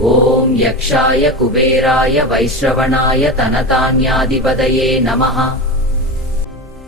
ஓம் யக்ஷாய குபேராய வைஸ்ரவணாய தனதான்யாதிபதயே நமஹ.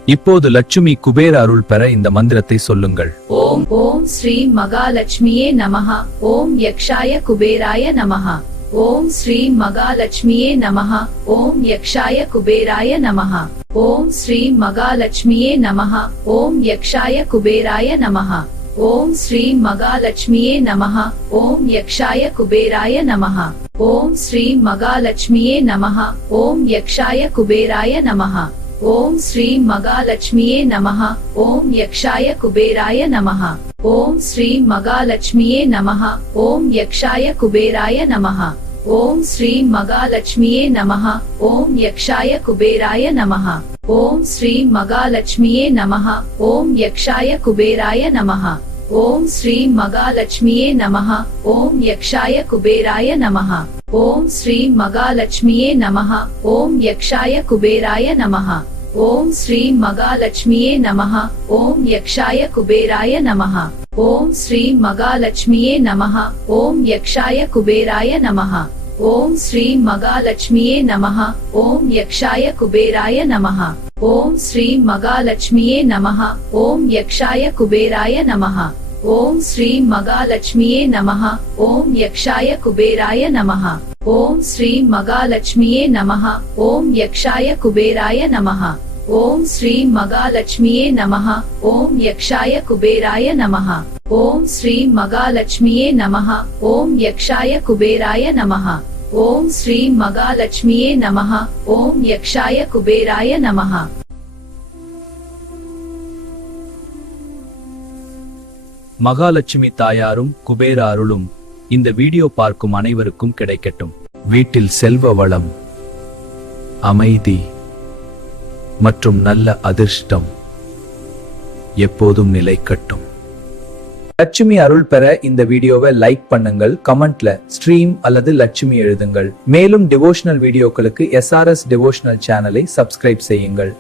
இப்போது லட்சுமி குபேர அருள் பெற இந்த மந்திரத்தை சொல்லுங்கள். ஓம் ஓம் ஸ்ரீ மகாலட்சுமியே நமஹ. ஓம் யக்ஷாய குபேராய நமஹ. ஓம் ஸ்ரீ மகாலட்சுமியே நமஹ. ஓம் யக்ஷாய குபேராய நமஹ. ஓம் ஸ்ரீ மகாலட்சுமியே நமஹ. ஓம் யக்ஷாய குபேராய நமஹ. ஓம் ஸ்ரீ மகாலட்சுமியே நமஹ. ஓம் யக்ஷாய குபேராய நமஹ. ஓம் ஸ்ரீ மகாலட்சுமியே நமஹ. ஓம் யக்ஷாய குபேராய நமஹ. ஓம் ஸ்ரீ மகாலட்சுமியே நமஹ. ஓம் யக்ஷாய குபேராய நமஹ. ஓம் ஸ்ரீ மகாலட்சுமியே நமஹ. ஓம் யக்ஷாய குபேராய நமஹ. ஓம் ஸ்ரீ மகாலட்சுமியே நமஹ. ஓம் யக்ஷாய குபேராய நமஹ. ஓம் ஸ்ரீ மகாலட்சுமியே நமஹ. ஓம் யக்ஷாய குபேராய நமஹ. ஓம் ஸ்ரீ மகாலட்சுமியே நமஹ. ஓம் யக்ஷாய குபேராய நமஹ. ஓம் ஸ்ரீ மகாலட்சுமியே நமஹ. ஓம் யக்ஷாய குபேராய நமஹ. ஓம் ஸ்ரீ மகாலட்சுமியே நமஹ. ஓம் யக்ஷாய குபேராய நமஹ. ஓம் ஸ்ரீ மகாலட்சுமியே நமஹ. ஓம் யக்ஷாய குபேராய நமஹ. ஓம் ஸ்ரீ மகாலட்சுமியே நமஹ. ஓம் யக்ஷாய குபேராய நமஹ. ஓம் ஸ்ரீ மகாலட்சுமியே நமஹ. ஓம் யக்ஷாய குபேராய நமஹ. ஓம் ஸ்ரீ மகாலட்சுமியே நமஹ. ஓம் யக்ஷாய குபேராய நமஹ. ஓம் ஸ்ரீ மகாலட்சுமியே நமஹ. ஓம் யக்ஷாய குபேராய நமஹ. ஓம் ஸ்ரீ மகாலட்சுமியே நமஹ. ஓம் யக்ஷாய குபேராய நமஹ. ஓம் ஸ்ரீ மகாலட்சுமியே நமஹ. ஓம் யக்ஷாய குபேராய நமஹ. ஓம் ஸ்ரீ மகாலட்சுமியே நமஹ. ஓம் யக்ஷாய குபேராய நமஹ. மகாலட்சுமி தாயாரும் குபேர அருளும் இந்த வீடியோ பார்க்கும் அனைவருக்கும் கிடைக்கட்டும். வீட்டில் செல்வ வளம், அமைதி மற்றும் நல்ல அதிர்ஷ்டம் எப்போதும் நிலைக்கட்டும். லட்சுமி அருள் பெற இந்த வீடியோவை லைக் பண்ணுங்கள், கமெண்ட்ல ஸ்ட்ரீம் அல்லது லட்சுமி எழுதுங்கள். மேலும் டிவோஷனல் வீடியோக்களுக்கு SRS டிவோஷனல் சேனலை சப்ஸ்கிரைப் செய்யுங்கள்.